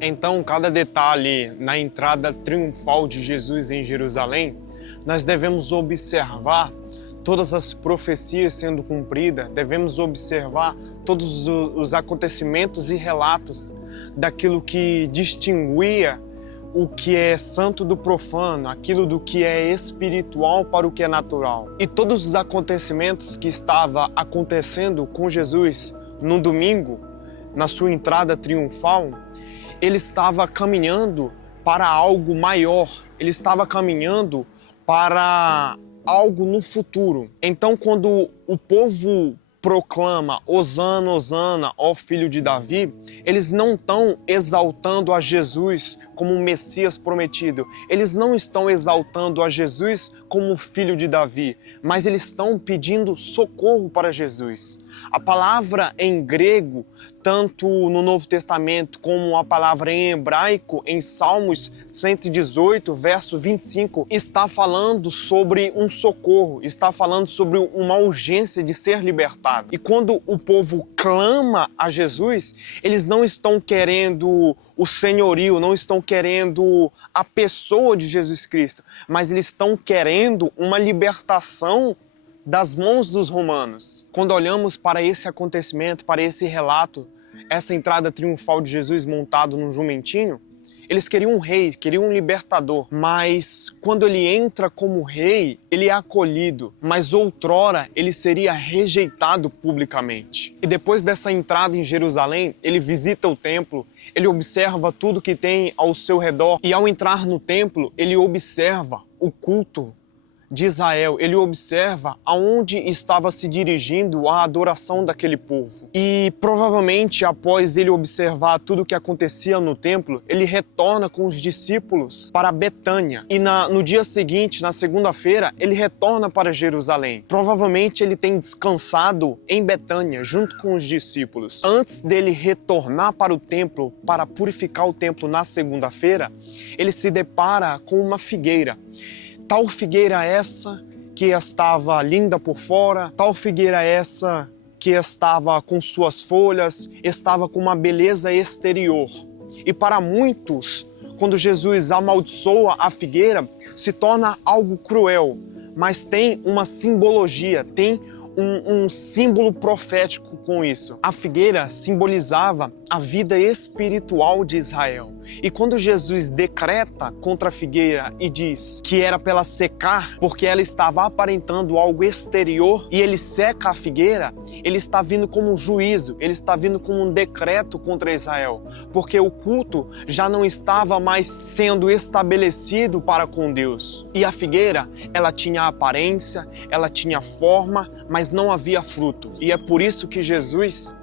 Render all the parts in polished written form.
Então, cada detalhe na entrada triunfal de Jesus em Jerusalém, nós devemos observar todas as profecias sendo cumpridas, devemos observar todos os acontecimentos e relatos daquilo que distinguia o que é santo do profano, aquilo do que é espiritual para o que é natural. E todos os acontecimentos que estavam acontecendo com Jesus no domingo, na sua entrada triunfal, ele estava caminhando para algo maior, ele estava caminhando para algo no futuro. Então, quando o povo proclama Hosana, Hosana, ó filho de Davi, eles não estão exaltando a Jesus como o Messias prometido. Eles não estão exaltando a Jesus como o filho de Davi, mas eles estão pedindo socorro para Jesus. A palavra em grego, tanto no Novo Testamento como a palavra em hebraico, em Salmos 118, verso 25, está falando sobre um socorro, está falando sobre uma urgência de ser libertado. E quando o povo clama a Jesus, eles não estão querendo o senhorio, não estão querendo a pessoa de Jesus Cristo, mas eles estão querendo uma libertação das mãos dos romanos. Quando olhamos para esse acontecimento, para esse relato, essa entrada triunfal de Jesus montado num jumentinho, eles queriam um rei, queriam um libertador, mas quando ele entra como rei, ele é acolhido, mas outrora ele seria rejeitado publicamente. E depois dessa entrada em Jerusalém, ele visita o templo, ele observa tudo que tem ao seu redor e ao entrar no templo, ele observa o culto de Israel, ele observa aonde estava se dirigindo a adoração daquele povo. E provavelmente após ele observar tudo o que acontecia no templo, ele retorna com os discípulos para Betânia. E no dia seguinte, na segunda-feira, ele retorna para Jerusalém. Provavelmente ele tem descansado em Betânia, junto com os discípulos. Antes dele retornar para o templo, para purificar o templo na segunda-feira, ele se depara com uma figueira. Tal figueira essa que estava linda por fora, tal figueira essa que estava com suas folhas, estava com uma beleza exterior. E para muitos, quando Jesus amaldiçoa a figueira, se torna algo cruel, mas tem uma simbologia, tem um símbolo profético com isso. A figueira simbolizava a vida espiritual de Israel. E quando Jesus decreta contra a figueira e diz que era para ela secar, porque ela estava aparentando algo exterior, e ele seca a figueira, ele está vindo como um juízo, ele está vindo como um decreto contra Israel, porque o culto já não estava mais sendo estabelecido para com Deus. E a figueira, ela tinha aparência, ela tinha forma, mas não havia fruto. E é por isso que Jesus,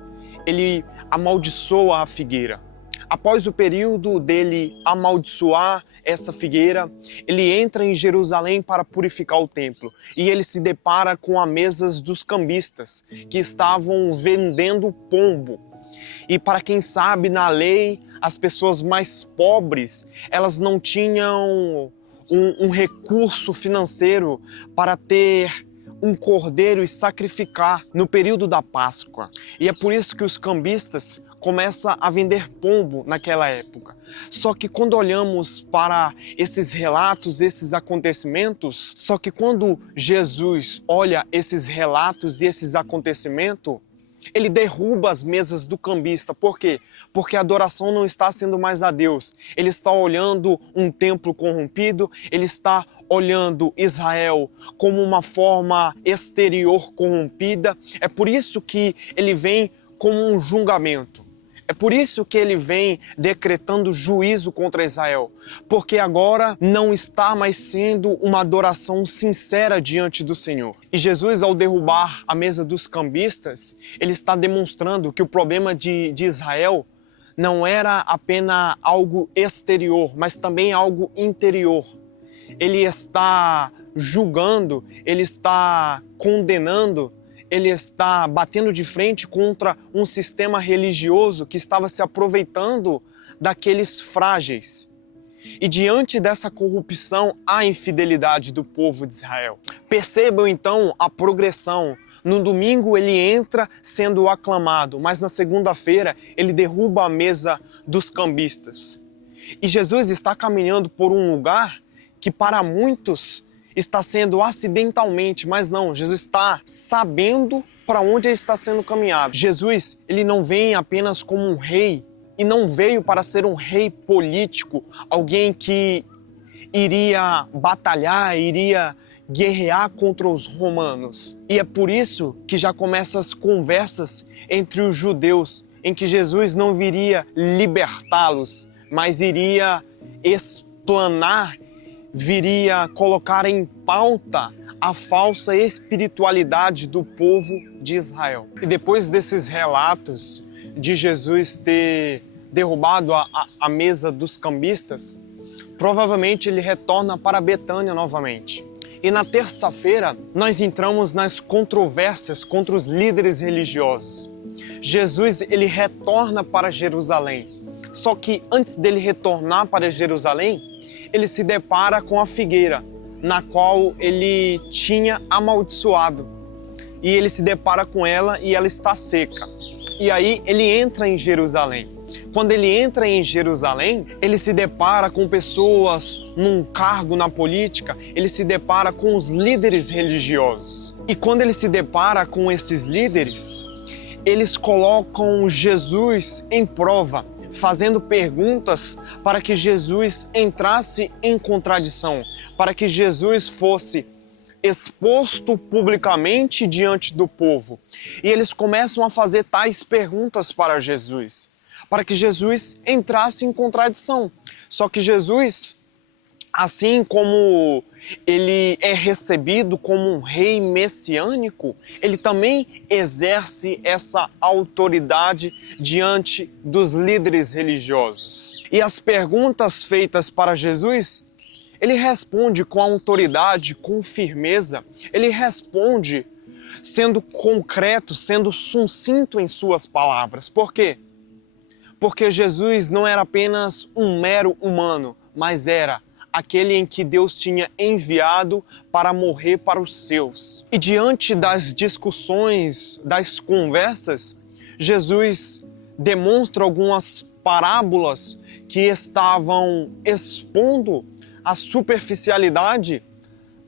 ele amaldiçoa a figueira. Após o período dele amaldiçoar essa figueira, ele entra em Jerusalém para purificar o templo e ele se depara com as mesas dos cambistas que estavam vendendo pombo. E para quem sabe, na lei, as pessoas mais pobres, elas não tinham um recurso financeiro para ter um cordeiro e sacrificar no período da Páscoa. E é por isso que os cambistas começam a vender pombo naquela época. Só que quando olhamos para esses relatos, esses acontecimentos, só que quando Jesus olha esses relatos e esses acontecimentos, ele derruba as mesas do cambista. Por quê? Porque a adoração não está sendo mais a Deus. Ele está olhando um templo corrompido, ele está olhando Israel como uma forma exterior corrompida. É por isso que ele vem como um julgamento. É por isso que ele vem decretando juízo contra Israel, porque agora não está mais sendo uma adoração sincera diante do Senhor. E Jesus, ao derrubar a mesa dos cambistas, ele está demonstrando que o problema de Israel não era apenas algo exterior, mas também algo interior. Ele está julgando, ele está condenando, ele está batendo de frente contra um sistema religioso que estava se aproveitando daqueles frágeis. E diante dessa corrupção, há infidelidade do povo de Israel. Percebam então a progressão No domingo ele entra sendo aclamado, mas na segunda-feira ele derruba a mesa dos cambistas. E Jesus está caminhando por um lugar que para muitos está sendo acidentalmente, mas não, Jesus está sabendo para onde ele está sendo caminhado. Jesus, ele não vem apenas como um rei, e não veio para ser um rei político, alguém que iria batalhar, iria guerrear contra os romanos. E é por isso que já começam as conversas entre os judeus, em que Jesus não viria libertá-los, mas iria explanar, viria colocar em pauta a falsa espiritualidade do povo de Israel. E depois desses relatos de Jesus ter derrubado a mesa dos cambistas, provavelmente ele retorna para Betânia novamente. E na terça-feira nós entramos nas controvérsias contra os líderes religiosos. Jesus, ele retorna para Jerusalém. Só que antes dele retornar para Jerusalém, ele se depara com a figueira, na qual ele tinha amaldiçoado. E ele se depara com ela e ela está seca. E aí ele entra em Jerusalém. Quando ele entra em Jerusalém, ele se depara com pessoas num cargo na política, ele se depara com os líderes religiosos. E quando ele se depara com esses líderes, eles colocam Jesus em prova, fazendo perguntas para que Jesus entrasse em contradição, para que Jesus fosse exposto publicamente diante do povo. E eles começam a fazer tais perguntas para Jesus, para que Jesus entrasse em contradição. Só que Jesus, assim como ele é recebido como um rei messiânico, ele também exerce essa autoridade diante dos líderes religiosos. E as perguntas feitas para Jesus, ele responde com autoridade, com firmeza, ele responde sendo concreto, sendo sucinto em suas palavras. Por quê? Porque Jesus não era apenas um mero humano, mas era aquele em que Deus tinha enviado para morrer para os seus. E diante das discussões, das conversas, Jesus demonstra algumas parábolas que estavam expondo a superficialidade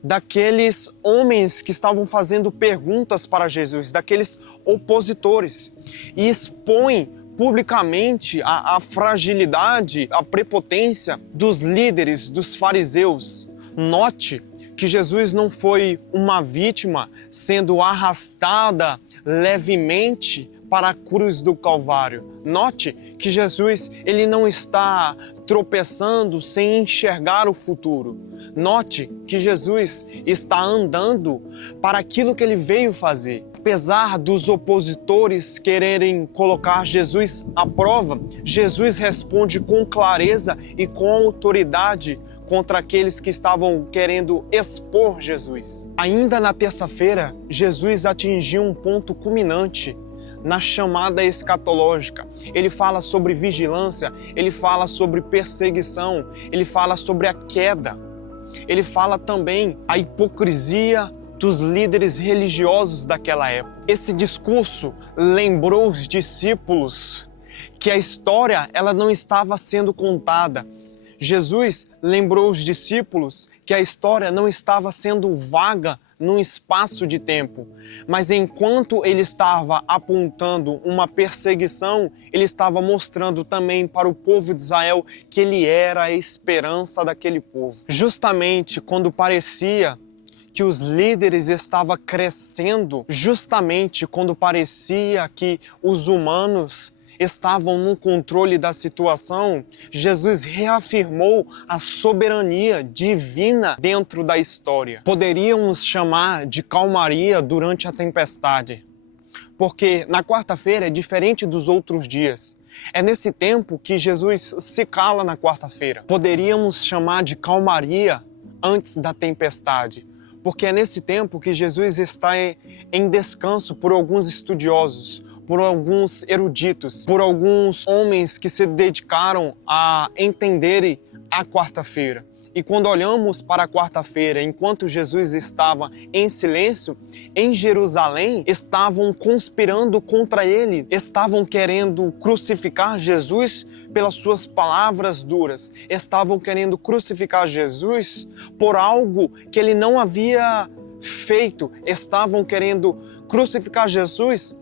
daqueles homens que estavam fazendo perguntas para Jesus, daqueles opositores, e expõe publicamente a fragilidade, a prepotência dos líderes, dos fariseus. Note que Jesus não foi uma vítima sendo arrastada levemente para a cruz do Calvário. Note que Jesus, ele não está tropeçando sem enxergar o futuro. Note que Jesus está andando para aquilo que ele veio fazer. Apesar dos opositores quererem colocar Jesus à prova, Jesus responde com clareza e com autoridade contra aqueles que estavam querendo expor Jesus. Ainda na terça-feira, Jesus atingiu um ponto culminante na chamada escatológica. Ele fala sobre vigilância, ele fala sobre perseguição, ele fala sobre a queda. Ele fala também a hipocrisia dos líderes religiosos daquela época. Esse discurso lembrou os discípulos que a história ela não estava sendo contada. Jesus lembrou os discípulos que a história não estava sendo vaga num espaço de tempo, mas enquanto ele estava apontando uma perseguição, ele estava mostrando também para o povo de Israel que ele era a esperança daquele povo. Justamente quando parecia que os líderes estavam crescendo, justamente quando parecia que os humanos estavam no controle da situação, Jesus reafirmou a soberania divina dentro da história. Poderíamos chamar de calmaria durante a tempestade, porque na quarta-feira é diferente dos outros dias. É nesse tempo que Jesus se cala na quarta-feira. Poderíamos chamar de calmaria antes da tempestade, porque é nesse tempo que Jesus está em descanso por alguns estudiosos, por alguns eruditos, por alguns homens que se dedicaram a entenderem a quarta-feira. E quando olhamos para a quarta-feira, enquanto Jesus estava em silêncio, em Jerusalém, estavam conspirando contra ele, estavam querendo crucificar Jesus pelas suas palavras duras, estavam querendo crucificar Jesus por algo que ele não havia feito, estavam querendo crucificar Jesus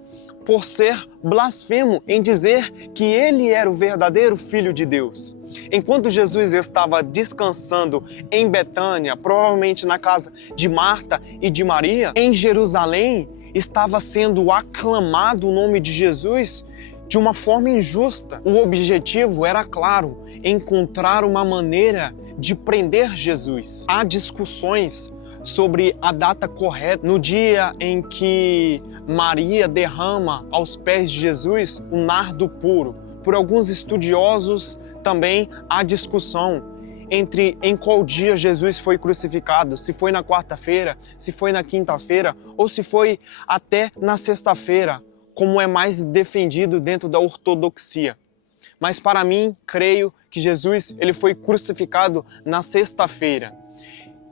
por ser blasfemo em dizer que ele era o verdadeiro Filho de Deus. Enquanto Jesus estava descansando em Betânia, provavelmente na casa de Marta e de Maria, em Jerusalém estava sendo aclamado o nome de Jesus de uma forma injusta. O objetivo era claro, encontrar uma maneira de prender Jesus. Há discussões sobre a data correta, no dia em que Maria derrama aos pés de Jesus o nardo puro. Por alguns estudiosos também há discussão entre em qual dia Jesus foi crucificado, se foi na quarta-feira, se foi na quinta-feira ou se foi até na sexta-feira, como é mais defendido dentro da ortodoxia. Mas para mim, creio que Jesus ele foi crucificado na sexta-feira.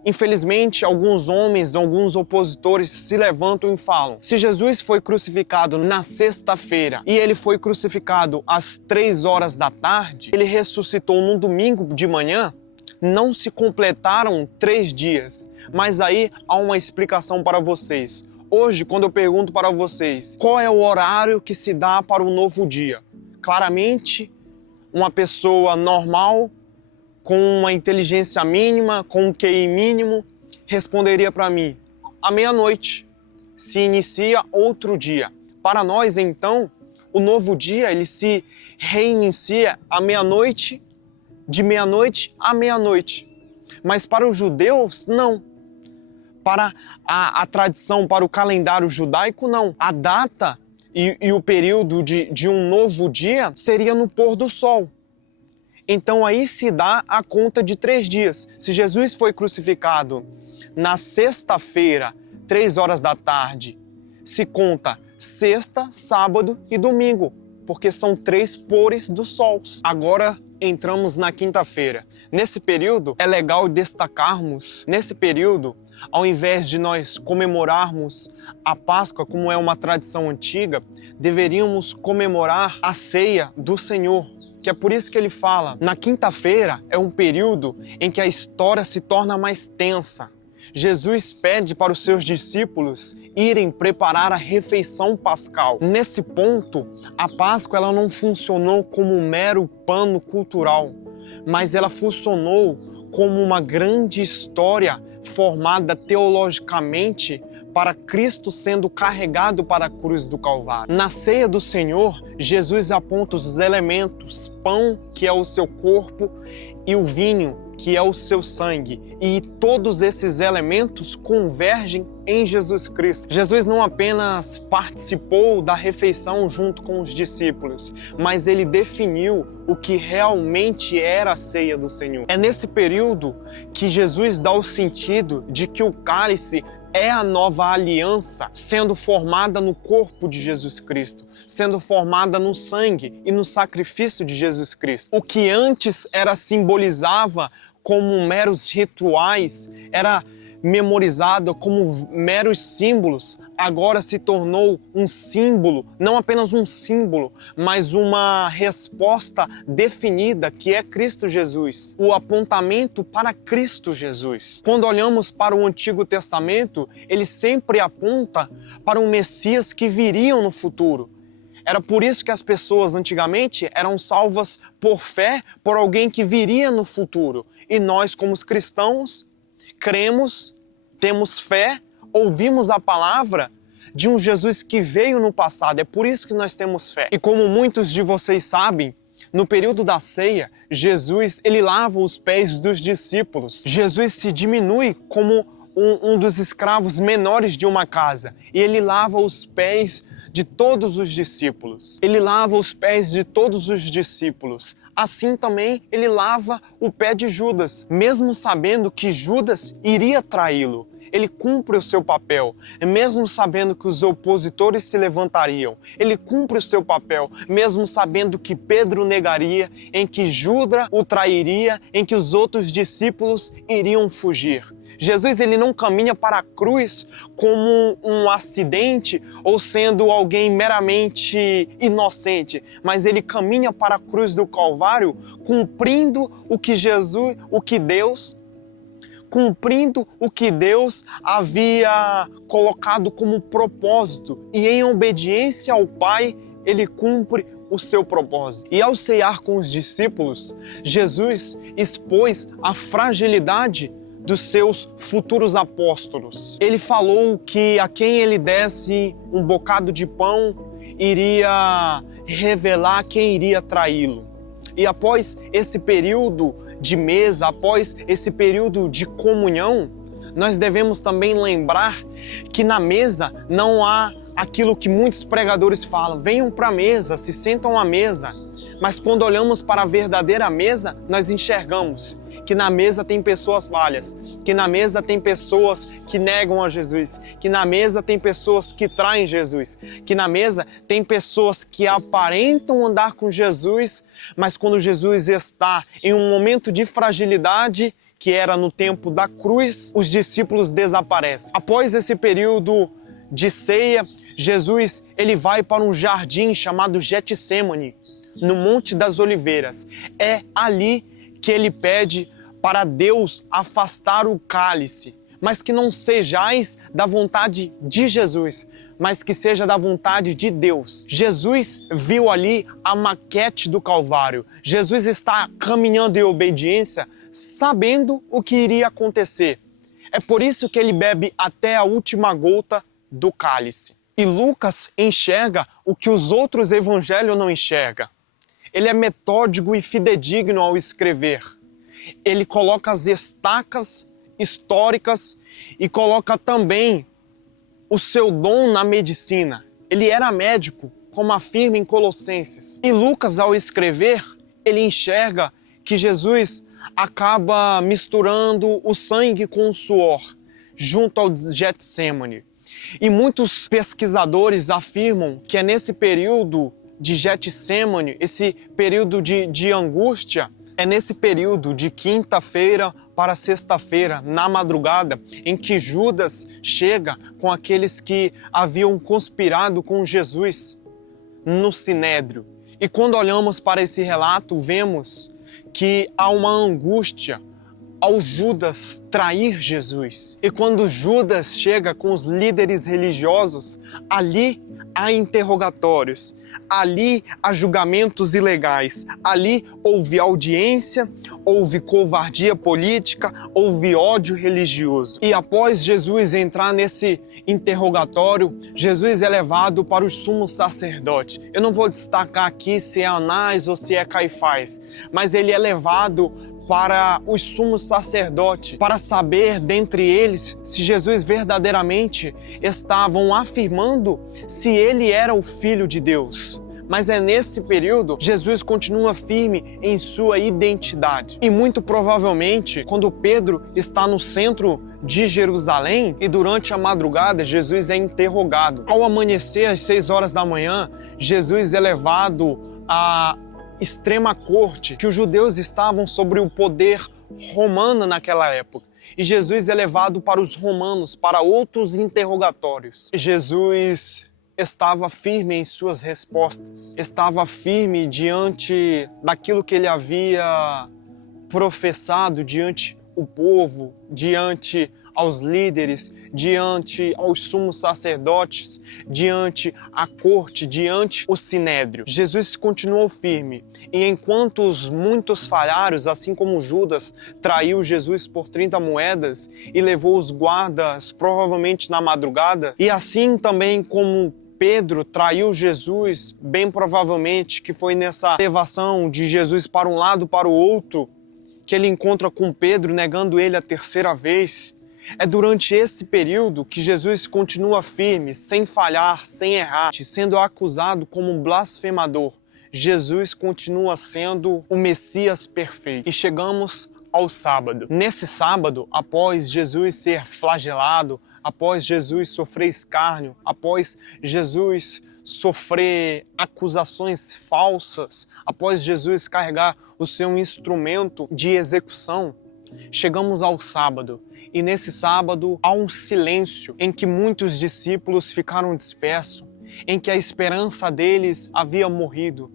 Infelizmente, alguns homens, alguns opositores se levantam e falam: se Jesus foi crucificado na sexta-feira e ele foi crucificado às 3 horas da tarde, ele ressuscitou no domingo de manhã, não se completaram 3 dias. Mas aí há uma explicação para vocês. Hoje, quando eu pergunto para vocês qual é o horário que se dá para o novo dia, claramente, uma pessoa normal, com uma inteligência mínima, com um QI mínimo, responderia para mim: à meia-noite se inicia outro dia. Para nós, então, o novo dia ele se reinicia à meia-noite, de meia-noite a meia-noite. Mas para os judeus, não. Para a tradição, para o calendário judaico, não. A data e o período de um novo dia seria no pôr do sol. Então aí se dá a conta de 3 dias. Se Jesus foi crucificado na sexta-feira, 3 horas da tarde, se conta sexta, sábado e domingo, porque são 3 pôres do sol. Agora entramos na quinta-feira. Nesse período é legal destacarmos, nesse período, ao invés de nós comemorarmos a Páscoa, como é uma tradição antiga, deveríamos comemorar a ceia do Senhor. Que é por isso que ele fala, na quinta-feira é um período em que a história se torna mais tensa. Jesus pede para os seus discípulos irem preparar a refeição pascal. Nesse ponto, a Páscoa ela não funcionou como um mero pano cultural, mas ela funcionou como uma grande história formada teologicamente para Cristo sendo carregado para a cruz do Calvário. Na ceia do Senhor, Jesus aponta os elementos, pão, que é o seu corpo, e o vinho, que é o seu sangue. E todos esses elementos convergem em Jesus Cristo. Jesus não apenas participou da refeição junto com os discípulos, mas ele definiu o que realmente era a ceia do Senhor. É nesse período que Jesus dá o sentido de que o cálice é a nova aliança sendo formada no corpo de Jesus Cristo, sendo formada no sangue e no sacrifício de Jesus Cristo. O que antes simbolizava como meros rituais, era memorizado como meros símbolos, agora se tornou um símbolo, não apenas um símbolo, mas uma resposta definida que é Cristo Jesus, o apontamento para Cristo Jesus. Quando olhamos para o Antigo Testamento, ele sempre aponta para um Messias que viria no futuro. Era por isso que as pessoas antigamente eram salvas por fé, por alguém que viria no futuro. E nós, como os cristãos, cremos, temos fé, ouvimos a palavra de um Jesus que veio no passado. É por isso que nós temos fé. E como muitos de vocês sabem, no período da ceia, Jesus ele lava os pés dos discípulos. Jesus se diminui como um dos escravos menores de uma casa. E ele lava os pés de todos os discípulos. Ele lava os pés de todos os discípulos. Assim também ele lava o pé de Judas, mesmo sabendo que Judas iria traí-lo. ele cumpre o seu papel, mesmo sabendo que os opositores se levantariam. Ele cumpre o seu papel, mesmo sabendo que Pedro negaria, em que Judas o trairia, em que os outros discípulos iriam fugir. Jesus, ele não caminha para a cruz como um acidente ou sendo alguém meramente inocente, mas ele caminha para a cruz do Calvário cumprindo o que Deus havia colocado como propósito, e em obediência ao Pai, ele cumpre o seu propósito. E ao cear com os discípulos, Jesus expôs a fragilidade dos seus futuros apóstolos. Ele falou que a quem ele desse um bocado de pão iria revelar quem iria traí-lo. E após esse período de mesa, após esse período de comunhão, nós devemos também lembrar que na mesa não há aquilo que muitos pregadores falam: venham para a mesa, se sentam à mesa. Mas quando olhamos para a verdadeira mesa, nós enxergamos que na mesa tem pessoas falhas, que na mesa tem pessoas que negam a Jesus, que na mesa tem pessoas que traem Jesus, que na mesa tem pessoas que aparentam andar com Jesus, mas quando Jesus está em um momento de fragilidade, que era no tempo da cruz, os discípulos desaparecem. Após esse período de ceia, Jesus ele vai para um jardim chamado Getsêmani, no Monte das Oliveiras. É ali que ele pede para Deus afastar o cálice, mas que não sejais da vontade de Jesus, mas que seja da vontade de Deus. Jesus viu ali a maquete do Calvário. Jesus está caminhando em obediência, sabendo o que iria acontecer. É por isso que ele bebe até a última gota do cálice. E Lucas enxerga o que os outros evangelhos não enxergam. Ele é metódico e fidedigno ao escrever. Ele coloca as estacas históricas e coloca também o seu dom na medicina. Ele era médico, como afirma em Colossenses. E Lucas, ao escrever, ele enxerga que Jesus acaba misturando o sangue com o suor, junto ao Getsêmani. E muitos pesquisadores afirmam que é nesse período de Getsêmani, esse período de angústia, é nesse período de quinta-feira para sexta-feira, na madrugada, em que Judas chega com aqueles que haviam conspirado com Jesus no Sinédrio. E quando olhamos para esse relato, vemos que há uma angústia ao Judas trair Jesus. E quando Judas chega com os líderes religiosos, ali há interrogatórios, ali há julgamentos ilegais, ali houve audiência, houve covardia política, houve ódio religioso. E após Jesus entrar nesse interrogatório, Jesus é levado para os sumos sacerdotes. Eu não vou destacar aqui se é Anás ou se é Caifás, mas ele é levado para os sumos sacerdotes, para saber dentre eles se Jesus verdadeiramente estavam afirmando se ele era o Filho de Deus. Mas é nesse período Jesus continua firme em sua identidade. E muito provavelmente, quando Pedro está no centro de Jerusalém e durante a madrugada Jesus é interrogado. Ao amanhecer às 6 horas da manhã, Jesus é levado a extrema corte, que os judeus estavam sobre o poder romano naquela época. E Jesus é levado para os romanos, para outros interrogatórios. Jesus estava firme em suas respostas, estava firme diante daquilo que ele havia professado diante o povo, diante aos líderes, diante aos sumos sacerdotes, diante a corte, diante o sinédrio. Jesus continuou firme, e enquanto os muitos falharam, assim como Judas traiu Jesus por 30 moedas e levou os guardas provavelmente na madrugada, e assim também como Pedro traiu Jesus, bem provavelmente que foi nessa levação de Jesus para um lado para o outro, que ele encontra com Pedro, negando ele a terceira vez. É durante esse período que Jesus continua firme, sem falhar, sem errar, sendo acusado como um blasfemador. Jesus continua sendo o Messias perfeito. E chegamos ao sábado. Nesse sábado, após Jesus ser flagelado, após Jesus sofrer escárnio, após Jesus sofrer acusações falsas, após Jesus carregar o seu instrumento de execução, chegamos ao sábado. E nesse sábado há um silêncio em que muitos discípulos ficaram dispersos, em que a esperança deles havia morrido,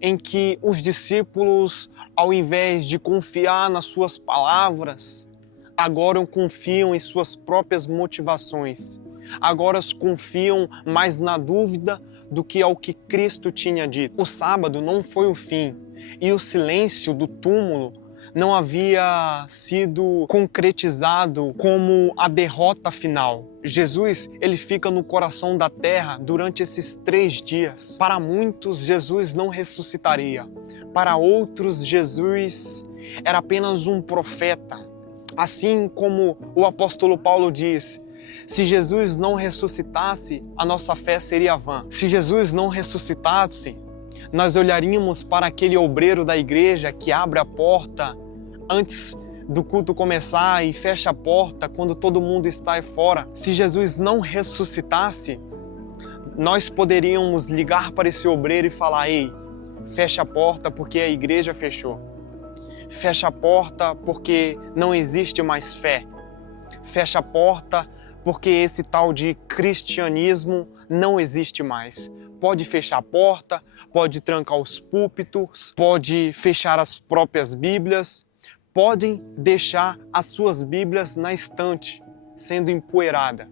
em que os discípulos, ao invés de confiar nas suas palavras, agora confiam em suas próprias motivações. Agora confiam mais na dúvida do que ao que Cristo tinha dito. O sábado não foi o fim, e o silêncio do túmulo não havia sido concretizado como a derrota final. Jesus, ele fica no coração da terra durante esses 3 dias. Para muitos, Jesus não ressuscitaria. Para outros, Jesus era apenas um profeta. Assim como o apóstolo Paulo diz, se Jesus não ressuscitasse, a nossa fé seria vã. Se Jesus não ressuscitasse, nós olharíamos para aquele obreiro da igreja que abre a porta antes do culto começar e fecha a porta quando todo mundo está aí fora. Se Jesus não ressuscitasse, nós poderíamos ligar para esse obreiro e falar, ei, fecha a porta porque a igreja fechou. Fecha a porta porque não existe mais fé. Fecha a porta porque esse tal de cristianismo não existe mais. Pode fechar a porta, pode trancar os púlpitos, pode fechar as próprias Bíblias, podem deixar as suas Bíblias na estante, sendo empoeirada.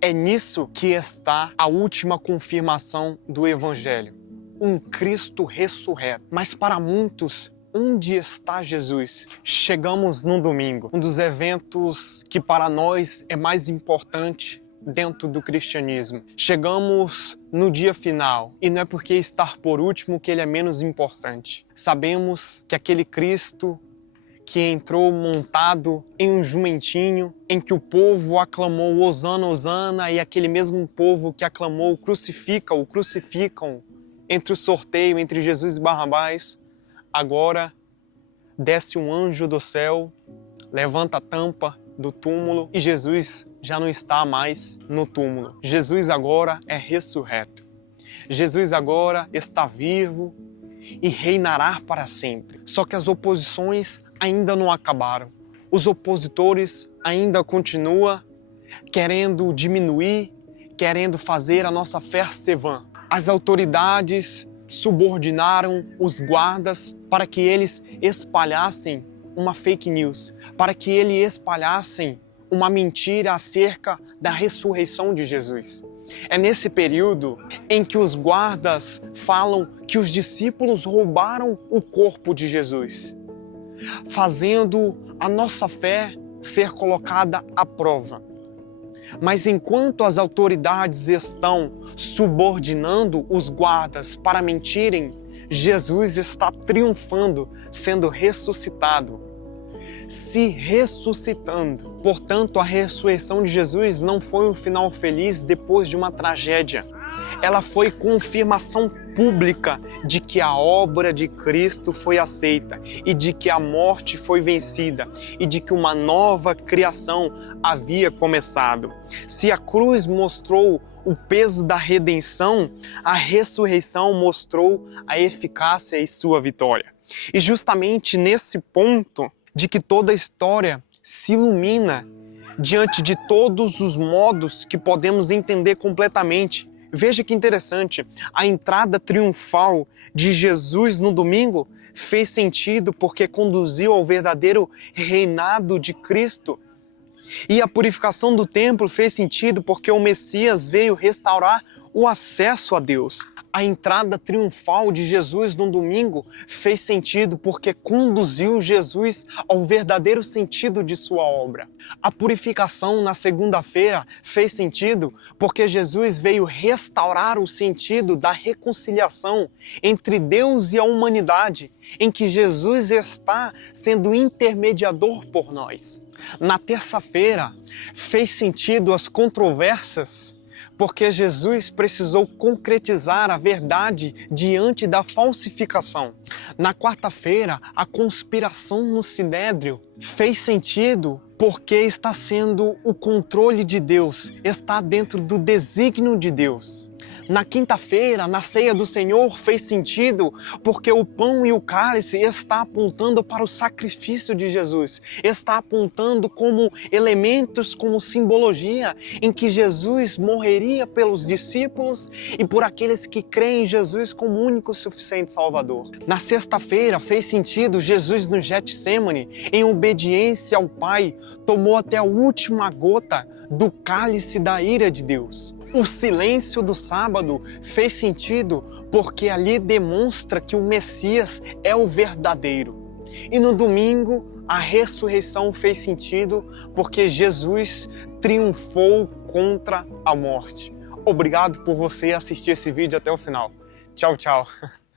É nisso que está a última confirmação do Evangelho. Um Cristo ressurreto. Mas para muitos, onde está Jesus? Chegamos no domingo, um dos eventos que para nós é mais importante dentro do cristianismo. Chegamos no dia final, e não é porque estar por último que ele é menos importante. Sabemos que aquele Cristo que entrou montado em um jumentinho, em que o povo aclamou Hosana, Hosana, e aquele mesmo povo que aclamou crucificam entre o sorteio entre Jesus e Barrabás, agora desce um anjo do céu, levanta a tampa do túmulo e Jesus já não está mais no túmulo. Jesus agora é ressurreto. Jesus agora está vivo e reinará para sempre. Só que as oposições ainda não acabaram. Os opositores ainda continuam querendo diminuir, querendo fazer a nossa fé ser vã. As autoridades subordinaram os guardas para que eles espalhassem uma fake news, para que eles espalhassem uma mentira acerca da ressurreição de Jesus. É nesse período em que os guardas falam que os discípulos roubaram o corpo de Jesus, fazendo a nossa fé ser colocada à prova. Mas enquanto as autoridades estão subordinando os guardas para mentirem, Jesus está triunfando, sendo ressuscitado, se ressuscitando. Portanto, a ressurreição de Jesus não foi um final feliz depois de uma tragédia. Ela foi confirmação pública de que a obra de Cristo foi aceita e de que a morte foi vencida e de que uma nova criação havia começado. Se a cruz mostrou o peso da redenção, a ressurreição mostrou a eficácia e sua vitória. E justamente nesse ponto de que toda a história se ilumina diante de todos os modos que podemos entender completamente. Veja que interessante, a entrada triunfal de Jesus no domingo fez sentido porque conduziu ao verdadeiro reinado de Cristo. E a purificação do templo fez sentido porque o Messias veio restaurar o acesso a Deus. A entrada triunfal de Jesus no domingo fez sentido porque conduziu Jesus ao verdadeiro sentido de sua obra. A purificação na segunda-feira fez sentido porque Jesus veio restaurar o sentido da reconciliação entre Deus e a humanidade, em que Jesus está sendo intermediador por nós. Na terça-feira fez sentido as controvérsias porque Jesus precisou concretizar a verdade diante da falsificação. Na quarta-feira, a conspiração no Sinédrio fez sentido porque está sendo o controle de Deus, está dentro do desígnio de Deus. Na quinta-feira, na ceia do Senhor, fez sentido porque o pão e o cálice está apontando para o sacrifício de Jesus, está apontando como elementos, como simbologia em que Jesus morreria pelos discípulos e por aqueles que creem em Jesus como único e suficiente Salvador. Na sexta-feira, fez sentido Jesus no Getsemane, em obediência ao Pai, tomou até a última gota do cálice da ira de Deus. O silêncio do sábado fez sentido porque ali demonstra que o Messias é o verdadeiro. E no domingo, a ressurreição fez sentido porque Jesus triunfou contra a morte. Obrigado por você assistir esse vídeo até o final. Tchau, tchau.